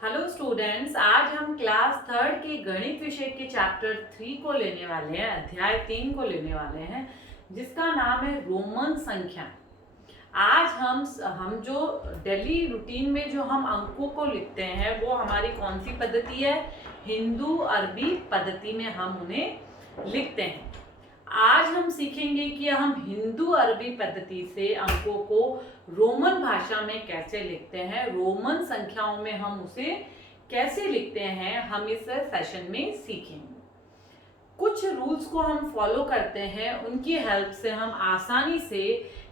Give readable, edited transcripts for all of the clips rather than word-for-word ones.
Hello students, आज हम class third के गणित विषय के चैप्टर 3 को लेने वाले हैं, अध्याय 3 को लेने वाले हैं, जिसका नाम है रोमन संख्या। आज हम जो डेली रूटीन में जो हम अंकों को लिखते हैं वो हमारी कौन सी पद्धति है? हिंदू अरबी पद्धति में हम उन्हें लिखते हैं। आज हम सीखेंगे कि हम हिंदू अरबी पद्धति से अंकों को रोमन भाषा में कैसे लिखते हैं, रोमन संख्याओं में हम उसे कैसे लिखते हैं, हम इस सेशन में सीखेंगे। कुछ रूल्स को हम फॉलो करते हैं, उनकी हेल्प से हम आसानी से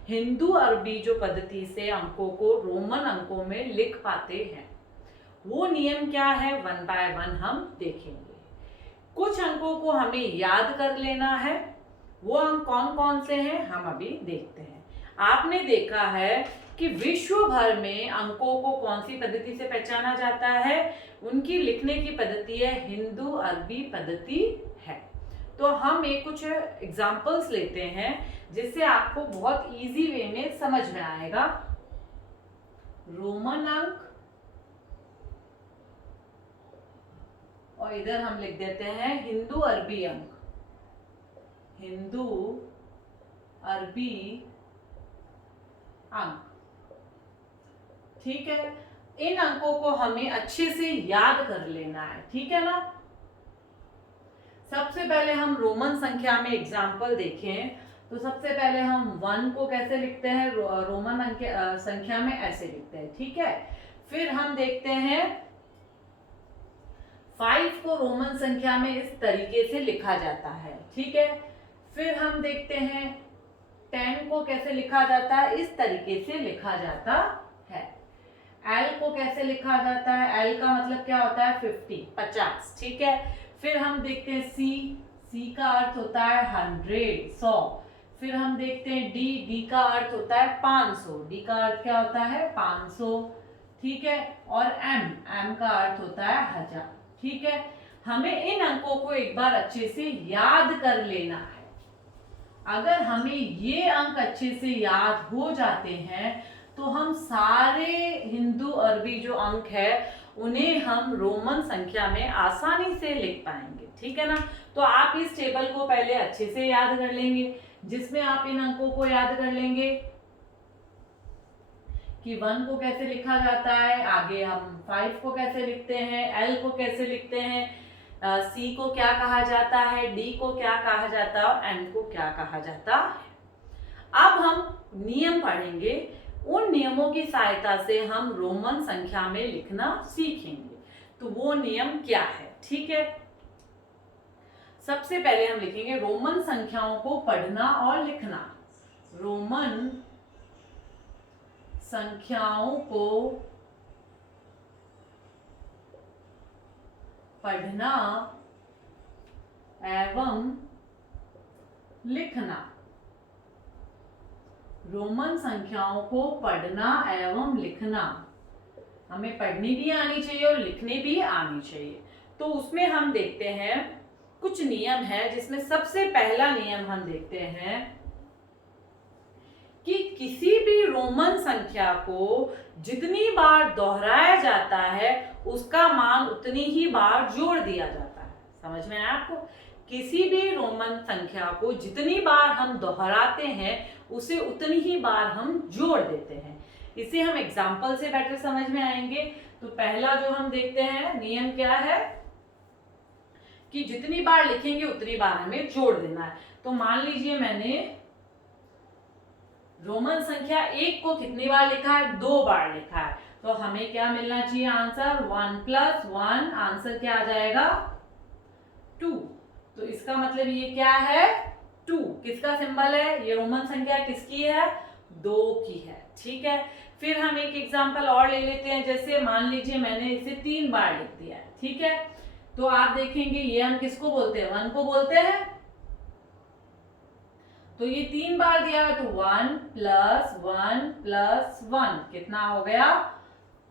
हिंदू अरबी जो पद्धति से अंकों को रोमन अंकों में लिख पाते हैं। वो नियम क्या है, वन बाय वन हम देखेंगे। कुछ अंकों को हमें याद कर लेना है, वो अंक कौन कौन से हैं हम अभी देखते हैं। आपने देखा है कि विश्व भर में अंकों को कौन सी पद्धति से पहचाना जाता है, उनकी लिखने की पद्धति है हिंदू अरबी पद्धति है। तो हम एक कुछ एग्जांपल्स लेते हैं जिससे आपको बहुत इजी वे में समझ में आएगा। रोमन अंक और इधर हम लिख देते हैं हिंदू अरबी अंक, हिंदू अरबी अंक। ठीक है, इन अंकों को हमें अच्छे से याद कर लेना है, ठीक है ना। सबसे पहले हम रोमन संख्या में एग्जाम्पल देखें तो सबसे पहले हम 1 को कैसे लिखते हैं, रोमन अंक संख्या में ऐसे लिखते हैं, ठीक है। फिर हम देखते हैं 5 को रोमन संख्या में इस तरीके से लिखा जाता है, ठीक है। फिर हम देखते हैं 10 को कैसे लिखा जाता है, इस तरीके से लिखा जाता है। L को कैसे लिखा जाता है, L का मतलब क्या होता है 50, ठीक है। फिर हम देखते हैं C का अर्थ होता है 100। फिर हम देखते हैं D का अर्थ होता है 500, D का अर्थ क्या होता है 500, ठीक है। और M का अर्थ होता है 1000, ठीक है। हमें इन अंकों को एक बार अच्छे से याद कर लेना है। अगर हमें ये अंक अच्छे से याद हो जाते हैं तो हम सारे हिंदू अरबी जो अंक है उन्हें हम रोमन संख्या में आसानी से लिख पाएंगे, ठीक है ना। तो आप इस टेबल को पहले अच्छे से याद कर लेंगे, जिसमें आप इन अंकों को याद कर लेंगे कि 1 को कैसे लिखा जाता है, आगे हम 5 को कैसे लिखते हैं, L को कैसे लिखते हैं, C को क्या कहा जाता है, D को क्या कहा जाता है और M को क्या कहा जाता है। अब हम नियम पढ़ेंगे, उन नियमों की सहायता से हम रोमन संख्या में लिखना सीखेंगे। तो वो नियम क्या है, ठीक है। सबसे पहले हम लिखेंगे रोमन संख्याओं को पढ़ना और लिखना। रोमन संख्याओं को पढ़ना एवं लिखना। रोमन संख्याओं को पढ़ना एवं लिखना, हमें पढ़नी भी आनी चाहिए और लिखनी भी आनी चाहिए। तो उसमें हम देखते हैं कुछ नियम है, जिसमें सबसे पहला नियम हम देखते हैं कि किसी भी रोमन संख्या को जितनी बार दोहराया जाता है उसका मान उतनी ही बार जोड़ दिया जाता है। समझ में आया आपको? किसी भी रोमन संख्या को जितनी बार हम दोहराते हैं उसे उतनी ही बार हम जोड़ देते हैं। इसे हम एग्जाम्पल से बेटर समझ में आएंगे। तो पहला जो हम देखते हैं नियम क्या है कि जितनी बार लिखेंगे उतनी बार हमें जोड़ देना है। तो मान लीजिए मैंने रोमन संख्या 1 को कितनी बार लिखा है, 2 बार लिखा है, तो हमें क्या मिलना चाहिए आंसर, 1 + 1, आंसर क्या आ जाएगा 2। तो इसका मतलब ये क्या है 2, किसका सिंबल है, ये रोमन संख्या किसकी है, 2 की है, ठीक है। फिर हम एक एग्जांपल और ले लेते हैं, जैसे मान लीजिए मैंने इसे 3 बार लिख दिया है, ठीक है। तो आप देखेंगे ये हम किसको बोलते हैं, 1 को बोलते हैं। तो ये 3 बार दिया है तो 1 + 1 + 1 कितना हो गया,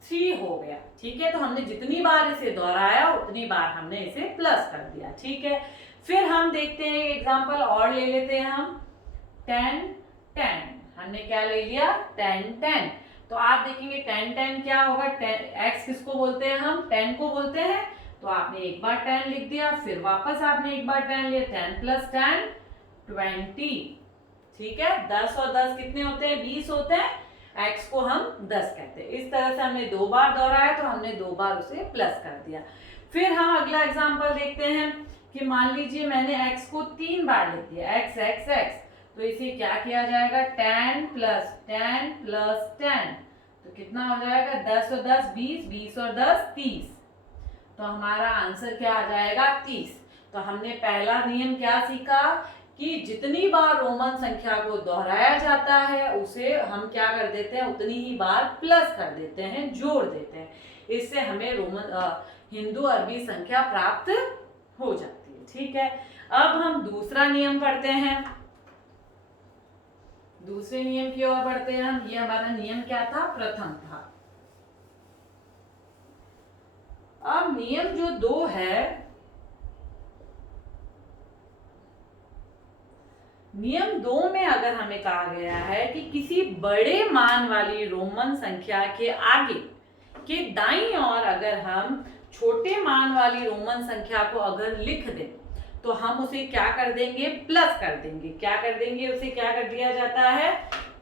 3 हो गया, ठीक है। तो हमने जितनी बार इसे दोहराया उतनी बार हमने इसे प्लस कर दिया, ठीक है। फिर हम देखते हैं एक एग्जांपल और ले लेते हैं हम 10 10, हमने क्या ले लिया 10 10। तो आप देखेंगे 10 10 क्या होगा, x किसको बोलते हैं, हम 10 को बोलते हैं। तो आपने एक बार 10 लिख दिया, फिर वापस आपने एक बार 10 लिया, 10 + 10 20। ठीक है, 10 और 10 कितने होते हैं, 20 होते हैं। x को हम 10 कहते हैं। इस तरह से हमने 2 बार दोहराया तो हमने 2 बार उसे प्लस कर दिया। फिर हम अगला एग्जांपल देखते हैं कि मान लीजिए मैंने x को 3 बार लिख दिया, x x x, तो इसे क्या किया जाएगा, 10 + 10 + 10, तो कितना हो जाएगा, 10 और 10 20, 20 और 10 30, तो हमारा आंसर क्या आ जाएगा, 30। तो हमने पहला नियम क्या सीखा कि जितनी बार रोमन संख्या को दोहराया जाता है उसे हम क्या कर देते हैं, उतनी ही बार प्लस कर देते हैं, जोड़ देते हैं। इससे हमें हिंदू अरबी संख्या प्राप्त हो जाती है। ठीक है, अब हम दूसरा नियम पढ़ते हैं। दूसरे नियम की ओर बढ़ते हैं हम। ये हमारा नियम क्या था, प्रथम था। अब नियम जो 2 है, नियम 2 में अगर हमें कहा गया है कि किसी बड़े मान वाली रोमन संख्या के आगे के दाईं ओर अगर हम छोटे मान वाली रोमन संख्या को अगर लिख दें तो हम उसे क्या कर देंगे, प्लस कर देंगे। क्या कर देंगे, उसे क्या कर दिया जाता है,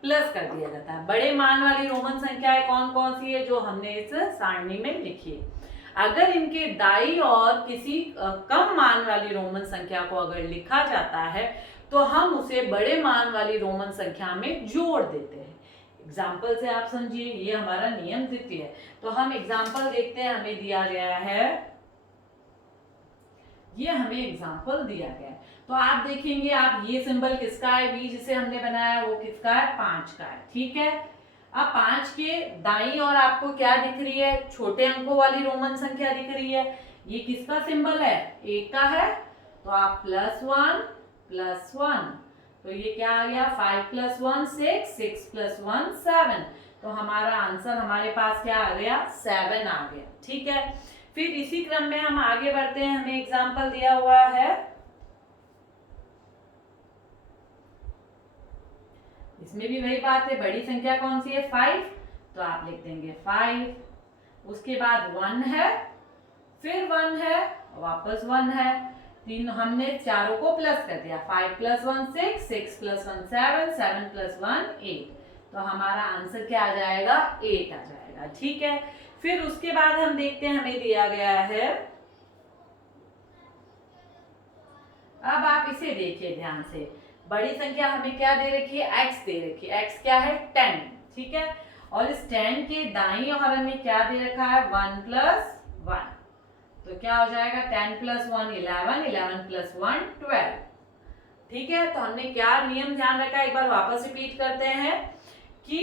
प्लस कर दिया जाता है। बड़े मान वाली रोमन संख्याएं कौन कौन सी है जो हमने इस सारणी में लिखी है। अगर इनके दाईं ओर किसी कम मान वाली रोमन संख्या को अगर लिखा जाता है तो हम उसे बड़े मान वाली रोमन संख्या में जोड़ देते हैं। एग्जाम्पल से आप समझिए, ये हमारा नियम द्वितीय है। तो हम एग्जाम्पल देखते हैं, हमें दिया गया है, ये हमें एग्जाम्पल दिया गया है। तो आप देखेंगे, आप ये सिंबल किसका है, v जिसे हमने बनाया वो किसका है, 5 का है। ठीक है, अब 5 के दाईं ओर आपको क्या दिख रही है, छोटे अंकों वाली रोमन संख्या दिख रही है। ये किसका सिंबल है, 1 का है। तो आप +1 +1, तो ये क्या आ गया, 5 + 1 6, 6 + 1 7, तो हमारा आंसर हमारे पास क्या आ गया, 7 आ गया। ठीक है, फिर इसी क्रम में हम आगे बढ़ते हैं। हमें एग्जाम्पल दिया हुआ है, इसमें भी वही बात है, बड़ी संख्या कौन सी है, 5, तो आप लिख देंगे 5, उसके बाद 1 है, फिर 1 है, वापस 1 है, तीन हमने चारों को प्लस कर दिया, 5 + 1 6, 6 + 1 7, 7 + 1 8, तो हमारा आंसर क्या आ जाएगा, 8 आ जाएगा। ठीक है, फिर उसके बाद हम देखते हैं, हमें दिया गया है, अब आप इसे देखिए ध्यान से, बड़ी संख्या हमें क्या दे रखी है, x दे रखी है, x क्या है, 10। ठीक है, और इस 10 के दाईं ओर हमें क्या दे रखा है, 1 + 1, तो क्या हो जाएगा, 10 + 1 11, 11 + 1 12। ठीक है, तो हमने क्या नियम ध्यान रखा, एक बार वापस रिपीट करते हैं कि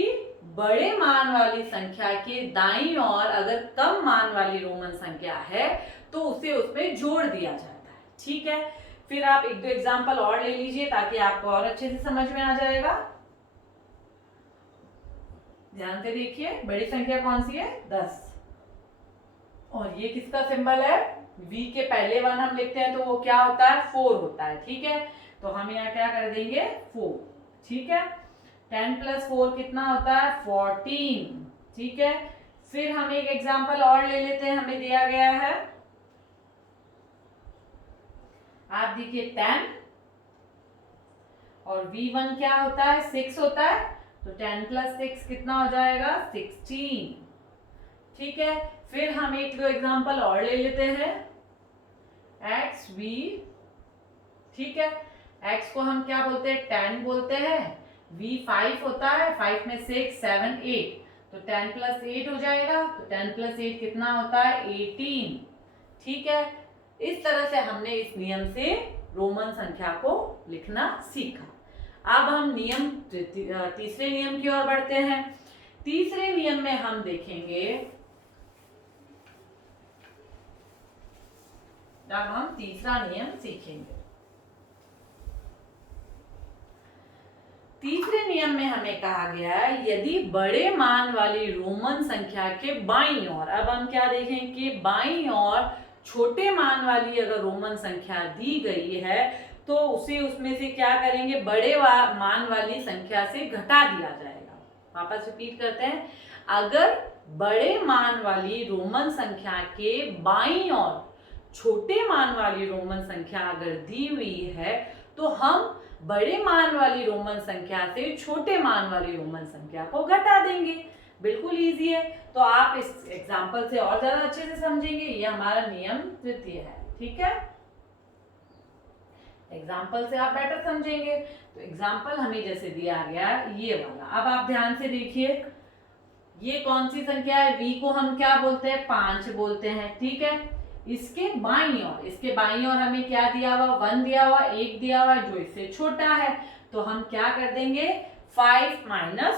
बड़े मान वाली संख्या के दाईं ओर अगर कम मान वाली रोमन संख्या है तो उसे उसमें जोड़ दिया जाता है। ठीक है, फिर आप 1-2 एग्जाम्पल और ले लीजिए ताकि आपको और अच्छे से समझ में आ जाएगा। ध्यान से देखिए, बड़ी संख्या कौन सी है, 10, और ये किसका सिंबल है, v के पहले 1 हम लिखते हैं तो वो क्या होता है, 4 होता है। ठीक है, तो हम यहाँ क्या कर देंगे, 4। ठीक है, 10 + 4 कितना होता है, 14। ठीक है, फिर हम एक एग्जाम्पल और ले लेते हैं, हमें दिया गया है, आप देखिए 10 और v1 क्या होता है, 6 होता है, तो 10 + 6 कितना हो जाएगा, 16। ठीक है, फिर हम 1-2 एग्जाम्पल और ले लेते हैं, xv। ठीक है, x को हम क्या बोलते हैं, 10 बोलते हैं, v 5 होता है, 5 में 6 7 8, तो 10 + 8 हो जाएगा, तो 10 + 8 कितना होता है, 18। ठीक है, इस तरह से हमने इस नियम से रोमन संख्या को लिखना सीखा। अब हम तीसरे नियम की ओर बढ़ते हैं। तीसरे नियम में हम देखेंगे, अब हम तीसरा नियम सीखेंगे। तीसरे नियम में हमें कहा गया है, यदि बड़े मान वाली रोमन संख्या के बाईं ओर, अब हम क्या देखें कि बाईं ओर छोटे मान वाली अगर रोमन संख्या दी गई है तो उसे उसमें से क्या करेंगे, बड़े मान वाली संख्या से घटा दिया जाएगा। वापस रिपीट करते हैं, अगर बड़े मान वाली रोमन संख्या के बाईं ओर छोटे मान वाली रोमन संख्या अगर दी हुई है तो हम बड़े मान वाली रोमन संख्या से छोटे मान वाली रोमन संख्या को घटा देंगे। बिल्कुल इजी है। तो आप इस एग्जाम्पल से और ज्यादा अच्छे से समझेंगे। ये हमारा नियम द्वितीय है। ठीक है, एग्जाम्पल से आप बेटर समझेंगे। तो एग्जाम्पल हमें जैसे दिया गया ये वाला, अब आप ध्यान से देखिए, ये कौन सी संख्या है? v को हम क्या बोलते हैं? 5 बोलते हैं। ठीक है, इसके बाईं ओर हमें क्या दिया हुआ? 1 दिया हुआ, 1 दिया हुआ जो इससे छोटा है। तो हम क्या कर देंगे? 5 -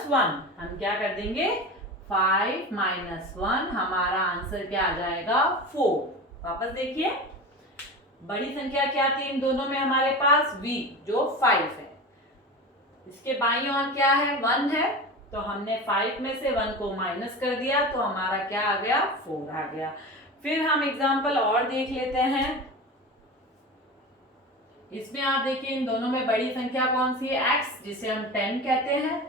1। हम क्या कर देंगे? 5 - 1। हमारा आंसर क्या आ जाएगा? 4। वापस देखिए, बड़ी संख्या क्या थी इन दोनों में हमारे पास? v जो 5 है। इसके बाईं ओर क्या है? 1 है। तो हमने 5 में से 1 को माइनस कर दिया तो हमारा क्या आ गया? 4 आ गया। फिर हम एग्जाम्पल और देख लेते हैं। इसमें आप देखिए इन दोनों में बड़ी संख्या कौन सी है? x, जिसे हम 10 कहते हैं।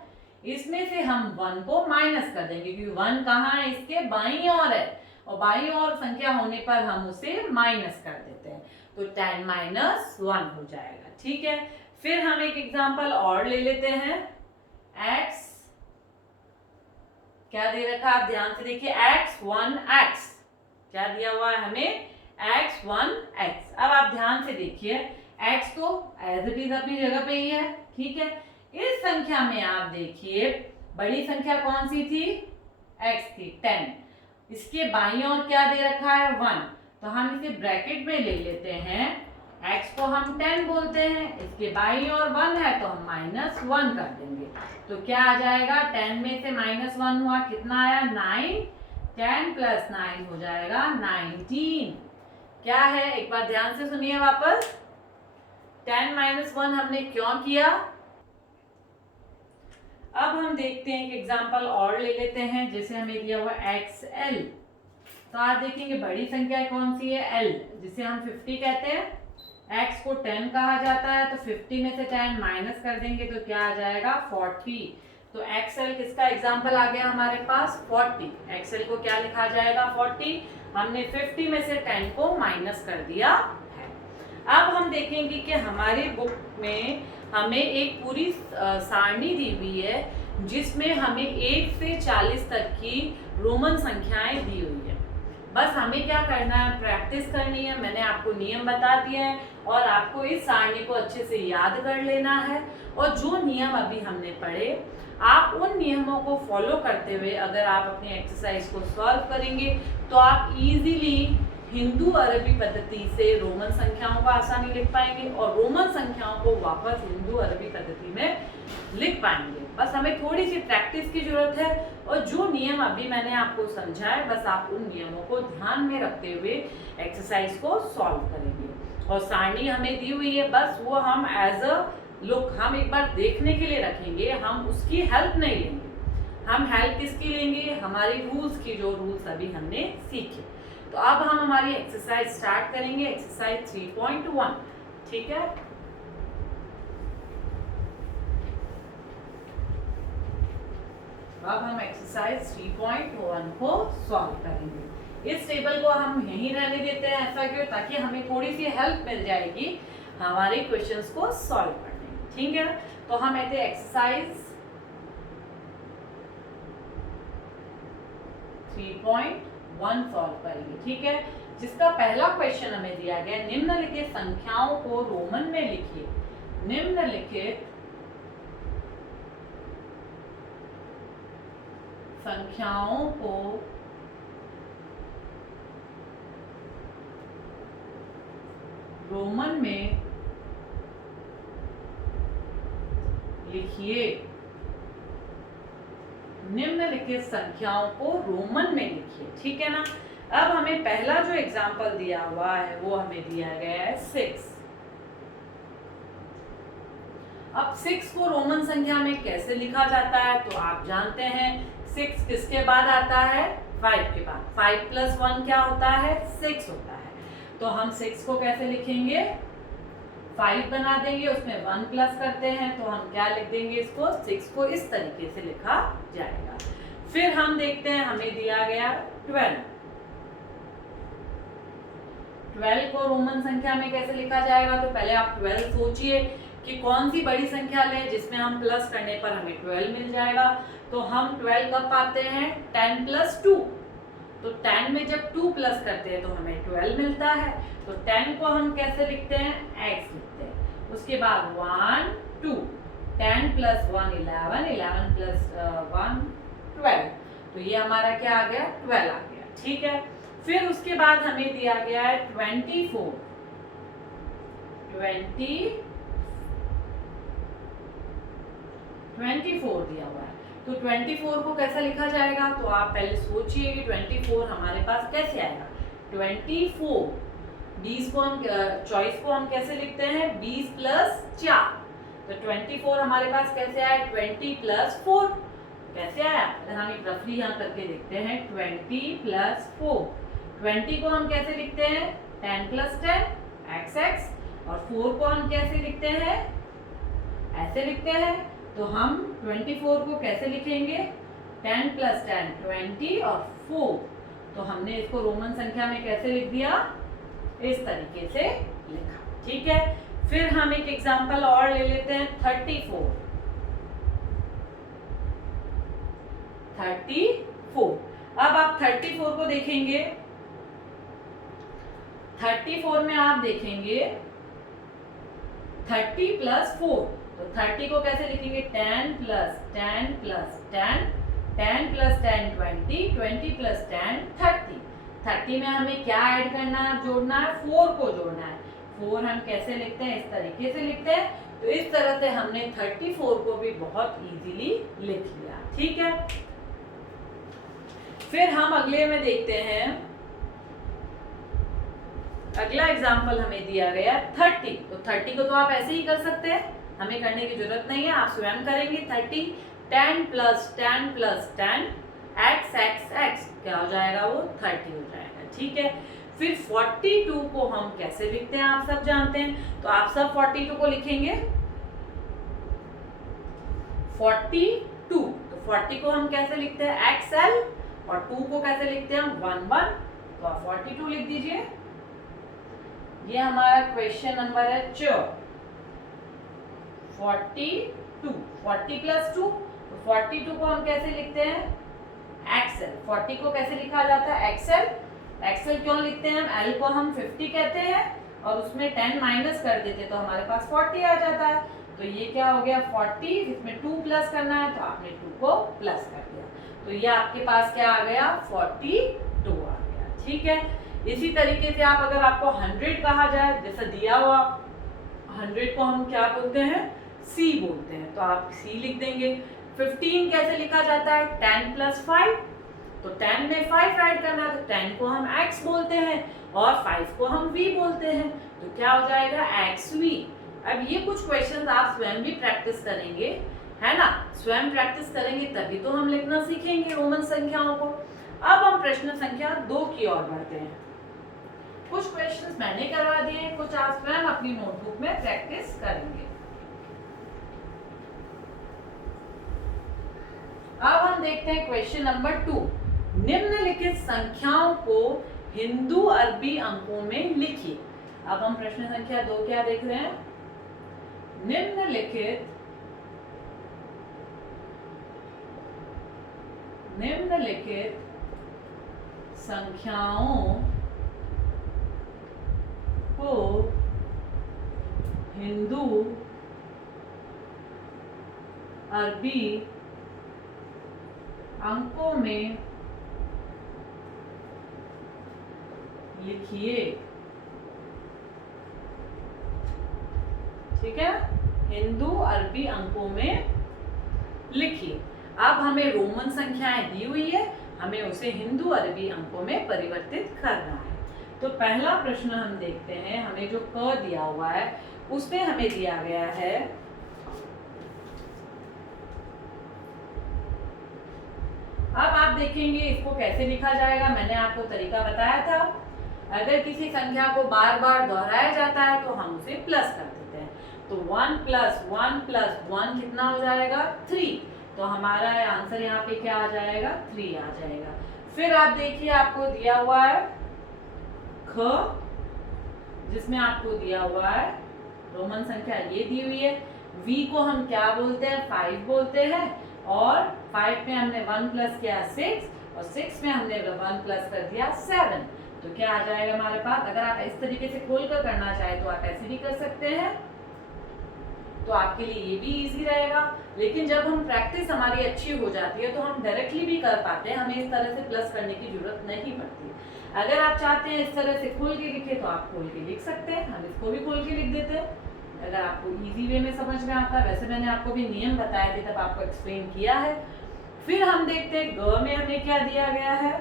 इसमें से हम 1 को माइनस कर देंगे क्योंकि 1 कहाँ है? इसके बाईं ओर है, और बाईं ओर संख्या होने पर हम उसे माइनस कर देते हैं। तो 10 - 1 हो जाएगा। ठीक है, फिर हम एक एग्जाम्पल और ले लेते हैं। x क्या दे रखा? आप ध्यान से देखिए, x1x क्या दिया हुआ है हमें? x1x। अब आप ध्यान से देखिए, x तो एज इट इज अपनी जगह पे ही है। ठीक है, इस संख्या में आप देखिए बड़ी संख्या कौन सी थी? x थी 10। इसके बाईं ओर क्या दे रखा है? 1। तो हम इसे ब्रैकेट में ले लेते हैं। x को हम 10 बोलते हैं, इसके बाईं ओर 1 है तो हम -1 कर देंगे। तो क्या आ जाएगा? 10 में से -1 हुआ, कितना आया? 9। 10 + 9 हो जाएगा 19। क्या है? एक बार ध्यान से सुनिए वापस। 10 - 1 हमने क्यों किया? अब हम देखते हैं कि एग्जाम्पल और ले लेते हैं। जैसे हमें दिया हुआ XL, तो आप देखेंगे बड़ी संख्या कौन सी है? L, जिसे हम 50 कहते हैं। x को 10 कहा जाता है, तो 50 में से 10 माइनस कर देंगे तो क्या आ जाएगा? 40। तो XL किसका एग्जाम्पल आ गया हमारे पास? 40। XL को क्या लिखा जाएगा? 40। हमने 50 में से 10 को माइनस कर दिया है। अब हम देखेंगे कि हमारी बुक में हमें एक पूरी सारणी दी हुई है जिसमें हमें 1 से 40 तक की रोमन संख्याएं दी हुई है। बस हमें क्या करना है? प्रैक्टिस करनी है। मैंने आपको नियम बता दिए हैं और आपको इस सारणी को अच्छे से याद कर लेना है। और जो नियम अभी हमने पढ़े, आप उन नियमों को फॉलो करते हुए अगर आप अपनी एक्सरसाइज को सॉल्व करेंगे तो आप इजीली हिंदू अरबी पद्धति से रोमन संख्याओं को आसानी लिख पाएंगे और रोमन संख्याओं को वापस हिंदू अरबी पद्धति में लिख पाएंगे। बस हमें थोड़ी सी प्रैक्टिस की जरूरत है। और जो नियम अभी मैंने आपको समझाए, बस आप उन नियमों को ध्यान में रखते हुए एक्सरसाइज को सॉल्व करेंगे। और सारणी हमें दी हुई है, बस वो हम एज अ लुक हम एक बार देखने के लिए रखेंगे, हम उसकी हेल्प नहीं लेंगे। हम हेल्प किसकी लेंगे? हमारी रूल्स की, जो रूल्स अभी हमने सीखे। तो अब हम हमारी एक्सरसाइज स्टार्ट करेंगे, एक्सरसाइज 3.1। ठीक है, अब हम एक्सरसाइज 3.1 को सॉल्व करेंगे। इस टेबल को हम यहीं रहने देते हैं। ऐसा क्यों? ताकि हमें थोड़ी सी हेल्प मिल जाएगी हमारे क्वेश्चंस को सॉल्व करने में। ठीक है, तो हम ऐसे एक्सरसाइज 3.1 सॉल्व करेंगे। ठीक है, जिसका पहला क्वेश्चन हमें दिया गया, निम्नलिखित संख्याओं को रोमन में लिखिए। निम्नलिखित संख्याओं को रोमन में लिखिए। निम्नलिखित संख्याओं को रोमन में लिखिए। ठीक है ना। अब हमें पहला जो एग्जाम्पल दिया हुआ है वो हमें दिया गया है 6। अब 6 को रोमन संख्या में कैसे लिखा जाता है? तो आप जानते हैं 6 किसके बाद आता है? 5 के बाद। 5 + 1 क्या होता है? 6 होता है। तो हम 6 को कैसे लिखेंगे? 5 बना देंगे, उसमें 1 प्लस करते हैं तो हम क्या लिख देंगे? इसको 6 को इस तरीके से लिखा जाएगा। फिर हम देखते हैं, हमें दिया गया 12। 12 को रोमन संख्या में कैसे लिखा जाएगा? तो पहले आप 12 सोचिए कि कौन सी बड़ी संख्या लें जिसमें हम प्लस करने पर हमें 12 मिल जाएगा। तो हम 12 कब पाते हैं? 10 प्लस 2। तो 10 में जब 2 प्लस करते हैं तो हमें 12 मिलता है। तो 10 को हम कैसे लिखते हैं? x लिखते हैं। उसके बाद 1 2, 10 प्लस 1 11, 11 प्लस 1 12। तो ये हमारा क्या आ गया? 12 आ गया। ठीक है। फिर उसके बाद हमें दिया गया है 24। 24 दिया हुआ है। तो 24 को कैसा लिखा जाएगा? तो आप पहले सोचिए कि 24 हमारे पास कैसे आएगा। 24 20 को हम चॉइस को हम कैसे लिखते हैं? 20 प्लस 4। तो 24 हमारे पास कैसे आया? 20 प्लस 4 कैसे आया? अगर हम एक रफली यहाँ करके देखते हैं 20 प्लस 4। 20 को हम कैसे लिखते हैं? 10 प्लस 10 xx। और 4 को हम कैसे लिखते हैं? ऐसे लिखते हैं। तो हम 24 को कैसे लिखेंगे? 10 प्लस 10 20 और 4। तो हमने इसको रोमन संख्या में कैसे लिख दिया? इस तरीके से लिखा। ठीक है। फिर हम एक एग्जांपल और ले लेते हैं 34। 34। अब आप 34 को देखेंगे। 34 में आप देखेंगे 30 प्लस 4। तो 30 को कैसे लिखेंगे? 10 प्लस 10 प्लस 10, 10 प्लस 10 20, 20 प्लस 10 30। 30 में हमें क्या ऐड करना है? जोड़ना है, 4 को जोड़ना है। 4 हम कैसे लिखते हैं? इस तरीके से लिखते हैं। तो इस तरह से हमने 34 को भी बहुत इजीली लिख लिया। ठीक है। फिर हम अगले में देखते हैं, अगला एग्जाम्पल हमें दिया गया 30। तो 30 को तो आप ऐसे ही कर सकते हैं, हमें करने की जरूरत नहीं है, आप स्वयं करेंगे। 30 10 plus 10 plus 10 x x x क्या हो जाएगा? वो 30 हो जाएगा। ठीक है। फिर 42 को हम कैसे लिखते हैं? आप सब जानते हैं। तो आप सब 42 को लिखेंगे 42। तो 40 को हम कैसे लिखते हैं? xl। और 2 को कैसे लिखते हैं? हम 1 1। तो आप 42 लिख दीजिए। ये हमारा क्वेश्चन नंबर है 4। 42 40 प्लस 2। तो 42 को हम कैसे लिखते हैं? एक्सएल। 40 को कैसे लिखा जाता है? एक्सएल। एक्सएल क्यों लिखते हैं? हम एल को हम 50 कहते हैं और उसमें 10 माइनस कर देते तो हमारे पास 40 आ जाता है। तो ये क्या हो गया? 40, इसमें 2 प्लस करना है तो आपने 2 को प्लस कर दिया। तो ये आपके पास क्या आ गया? 42 आ गया। ठीक है। इसी तरीके से आप अगर आपको 100 कहा जाए, जैसा दिया हुआ 100 को हम क्या बोलते हैं? सी बोलते हैं। तो आप सी लिख देंगे। 15 कैसे लिखा जाता है? 10 प्लस 5। तो 10 में 5 ऐड करना है तो 10 को हम x बोलते हैं और 5 को हम v बोलते हैं। तो क्या हो जाएगा? xv। अब ये कुछ क्वेश्चंस आप स्वयं भी प्रैक्टिस करेंगे, है ना? स्वयं प्रैक्टिस करेंगे तभी तो हम लिखना सीखेंगे रोमन संख्याओं को। अब हम प्रश्न संख्या 2 की ओर बढ़ते हैं। कुछ क्वेश्चंस मैंने करवा दिए, कुछ आप स्वयं अपनी नोटबुक में प्रैक्टिस करेंगे। अब हम देखते हैं क्वेश्चन नंबर 2। निम्नलिखित संख्याओं को हिंदू अरबी अंकों में लिखिए। अब हम प्रश्न संख्या 2 क्या देख रहे हैं? निम्नलिखित संख्याओं को हिंदू अरबी अंकों में लिखिए। ठीक है। हिंदू अरबी अंकों में लिखिए। अब हमें रोमन संख्याएं दी हुई है, हमें उसे हिंदू अरबी अंकों में परिवर्तित करना है। तो पहला प्रश्न हम देखते हैं। हमें जो क दिया हुआ है उसमें हमें दिया गया है अब आप देखेंगे इसको कैसे लिखा जाएगा। मैंने आपको तरीका बताया था। अगर किसी संख्या को बार बार दोहराया जाता है तो हम उसे प्लस कर देते हैं। तो 1 प्लस 1 प्लस 1 कितना हो जाएगा? 3। तो हमारा आंसर यहाँ पे क्या आ जाएगा, 3 आ जाएगा। फिर आप देखिए आपको दिया हुआ है ख, जिसमें आपको दिया हुआ है रोमन संख्या ये दी हुई है। v को हम क्या बोलते हैं, 5 बोलते हैं, और 5 में हमने 1 प्लस किया 6, और 6 में हमने 1 प्लस कर दिया 7। तो क्या आ जाएगा हमारे पास, अगर आप इस तरीके से खोल कर करना चाहे तो आप ऐसे भी कर सकते हैं, तो आपके लिए ये भी इजी रहेगा। लेकिन जब हम प्रैक्टिस हमारी अच्छी हो जाती है तो हम डायरेक्टली भी कर पाते हैं, हमें इस तरह से प्लस करने की जरूरत नहीं पड़ती। अगर आप चाहते हैं इस तरह से खोल के लिखे तो आप खोल के लिख सकते हैं, हम इसको भी खोल के लिख देते हैं अगर आपको इजी वे में समझ में आता है। वैसे मैंने आपको भी नियम बताए थे, तब आपको एक्सप्लेन किया है। फिर हम देखते हैं ग में हमें क्या दिया गया है।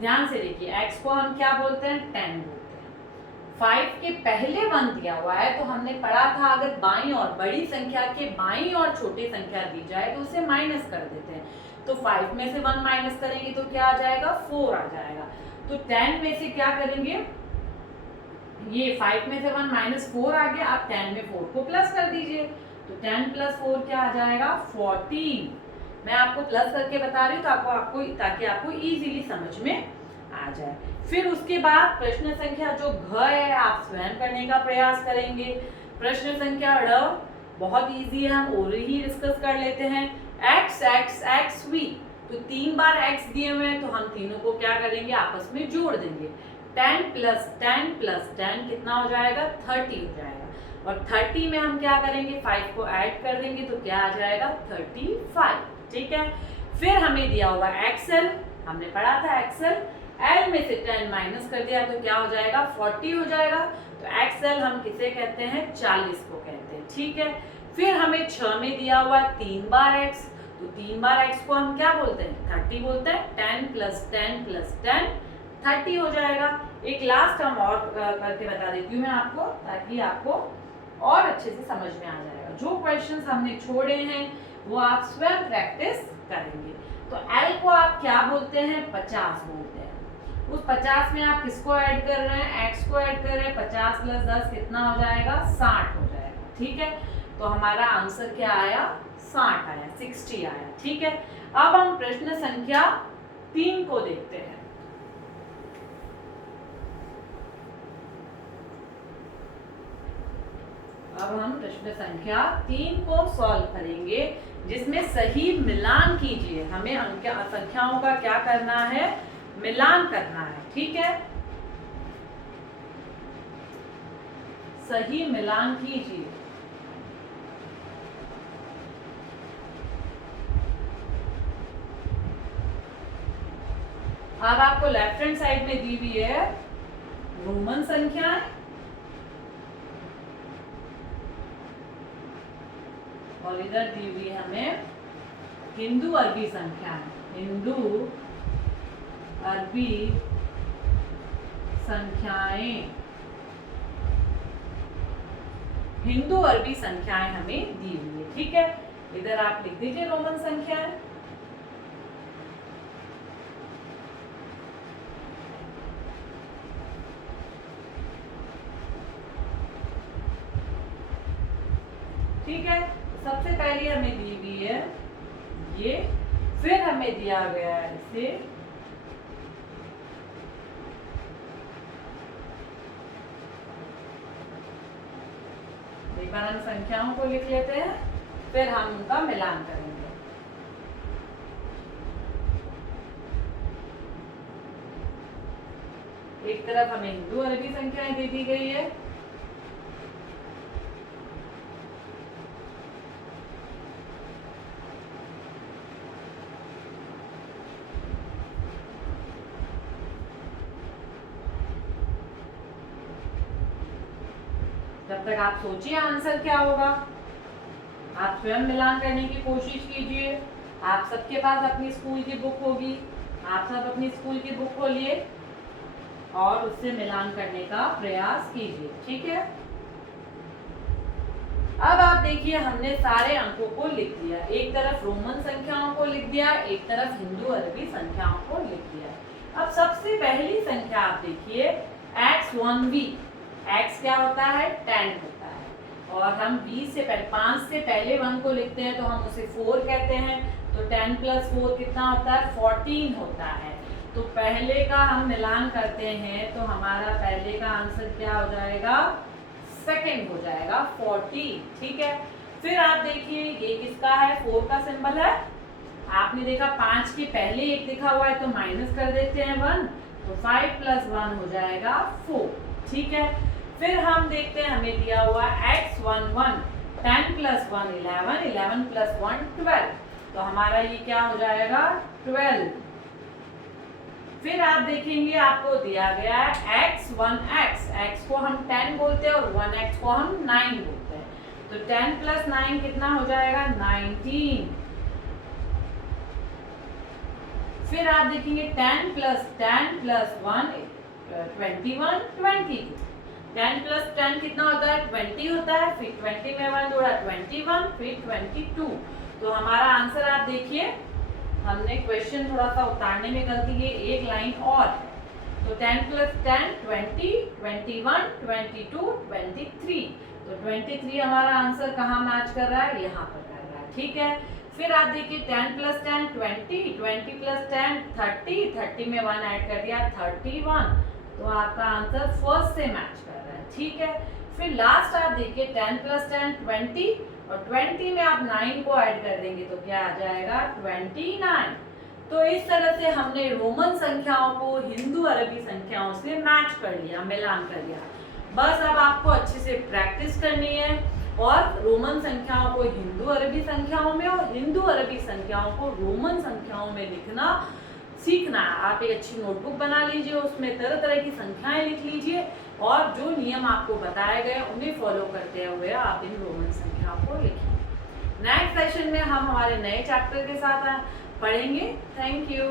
ध्यान से देखिए, x को हम क्या बोलते हैं, 10 बोलते हैं। 5 के पहले 1 दिया हुआ है, तो हमने पढ़ा था अगर बाईं और बड़ी संख्या के बाईं और छोटी संख्या दी जाए तो उसे माइनस कर देते हैं। तो 5 में से 1 माइनस करेंगे तो क्या आ जाएगा, 4 आ जाएगा। तो 10 में से क्या करेंगे, ये 5 में से 1 माइनस 4 आ गया, आप 10 में 4 को प्लस कर दीजिए, तो 10 प्लस 4 क्या आ जाएगा, 14। मैं आपको प्लस करके बता रही हूँ तो आपको ताकि आपको इजीली समझ में आ जाए। फिर उसके बाद प्रश्न संख्या जो घ है आप स्वयं करने का प्रयास करेंगे। प्रश्न संख्या ड़ बहुत इजी है, हम और ही डिस्कस कर लेते हैं। x x x v, तो 3 बार x दिए हुए हैं तो हम तीनों को क्या करेंगे, आपस में जोड़ देंगे। 10 प्लस 10 प्लस 10 कितना हो जाएगा, 30 हो जाएगा। और 30 में हम क्या करेंगे, 5 को ऐड कर देंगे तो क्या आ जाएगा, 35। ठीक है। फिर हमें दिया हुआ एक्सेल, हमने पढ़ा था एक्सेल, एल में से 10 माइनस कर दिया तो क्या हो जाएगा, 40 हो जाएगा। तो एक्सेल हम किसे कहते हैं, 40 को कहते हैं। ठीक है। फिर हमें 6 में दिया हुआ 3 बार x, तो 3 बार x को हम क्या बोलते हैं, 30 बोलते हैं। 10 प्लस 10 प्लस 10 30 हो जाएगा। एक लास्ट हम और करके बता देती हूँ मैं आपको, ताकि आपको और अच्छे से समझ में आ जाएगा। जो क्वेश्चंस हमने छोड़े हैं वो आप स्वयं प्रैक्टिस करेंगे। तो L को आप क्या बोलते हैं, 50 बोलते हैं। उस 50 में आप किसको ऐड कर रहे हैं, x को ऐड कर रहे हैं। 50 प्लस 10 कितना हो जाएगा, 60 हो जाएगा। ठीक है। तो हमारा आंसर क्या आया, 60 आया, 60 आया। ठीक है। अब हम प्रश्न संख्या 3 को देखते हैं। अब हम प्रश्न संख्या 3 को सॉल्व करेंगे, जिसमें सही मिलान कीजिए। हमें संख्याओं का क्या करना है, मिलान करना है। ठीक है, सही मिलान कीजिए। अब आपको लेफ्ट हैंड साइड में दी हुई है रोमन संख्याएं, और इधर दी हुई है हमें हिंदू अरबी संख्याएं। हिंदू अरबी संख्याएं, हिंदू अरबी संख्याएं हमें दी हुई है। ठीक है। इधर आप लिख दीजिए रोमन संख्याएं। ठीक है। सबसे पहले हमें दी हुई है ये, फिर हमें दिया गया है इसे एक बार हम संख्याओं को लिख लेते हैं, फिर हम उनका मिलान करेंगे। एक तरफ हमें हिंदू अरबी संख्याएं दे दी गई है, जब तक आप सोचिए आंसर क्या होगा। आप स्वयं मिलान करने की कोशिश कीजिए। आप सबके पास अपनी स्कूल की बुक होगी, आप सब अपनी स्कूल की बुक खोलिए और उससे मिलान करने का प्रयास कीजिए। ठीक है। अब आप देखिए, हमने सारे अंकों को लिख दिया। एक तरफ रोमन संख्याओं को लिख दिया, एक तरफ हिंदू अरबी संख्याओं को लिख दिया। अब सबसे पहली संख्या आप देखिए x1v। x क्या होता है, 10 होता है। और हम 20 से पहले 5 से पहले 1 को लिखते हैं तो हम उसे 4 कहते हैं। तो 10 + 4 कितना होता है? 14 होता है। तो पहले का हम मिलान करते हैं तो हमारा पहले का आंसर क्या हो जाएगा? सेकंड हो जाएगा 40। ठीक है, फिर आप देखिए ये किसका है? 4 का सिंबल है। आपने देखा 5 के पहले 1 लिखा हुआ है तो माइनस कर देते हैं 1, तो 5 + 1 हो जाएगा 4। ठीक है, फिर हम देखते हैं हमें दिया हुआ x11, 10 + 1 11, 11 + 1 12, तो हमारा ये क्या हो जाएगा? 12। फिर आप देखेंगे आपको दिया गया है x1x, x को हम 10 बोलते हैं और 1x को हम 9 बोलते हैं। तो 10 + 9 कितना हो जाएगा? 19। फिर आप देखेंगे 10 + 1 21, 22। 10 + 10 कितना होता है? 20 होता है। फिर 20 में 1 जोड़ा 21, फिर 22। तो हमारा आंसर आप देखिए, हमने क्वेश्चन थोड़ा सा उतारने में गलती की, एक लाइन और। तो 10 + 10 20, 21, 22, 23। तो 23 हमारा आंसर कहाँ मैच कर रहा है? यहाँ पर कर रहा है। ठीक है, फिर आप देखिए 10 + 10 20, 20 + 10 30, 30 में 1 ऐड कर दिया 31। तो आपका आंसर फर्स्ट से मैच कर रहा है। ठीक है, फिर लास्ट आप देखिए 10 + 10 20 और 20 में आप 9 को ऐड कर देंगे तो क्या आ जाएगा? 29। तो इस तरह से हमने रोमन संख्याओं को हिंदू अरबी संख्याओं से मैच कर लिया, मिलान कर लिया। बस अब आपको अच्छे से प्रैक्टिस करनी है और रोमन संख्याओं को हिंदू अरबी संख्याओं में और हिंदू अरबी संख्याओं को रोमन संख्याओं में लिखना सीखना है। आप एक अच्छी नोटबुक बना लीजिए, उसमें तरह तरह की संख्याएं लिख लीजिए और जो नियम आपको बताए गए उन्हें फॉलो करते हुए आप इन रोमन संख्याओं को लिखिए। नेक्स्ट सेशन में हम हमारे नए चैप्टर के साथ पढ़ेंगे। Thank you.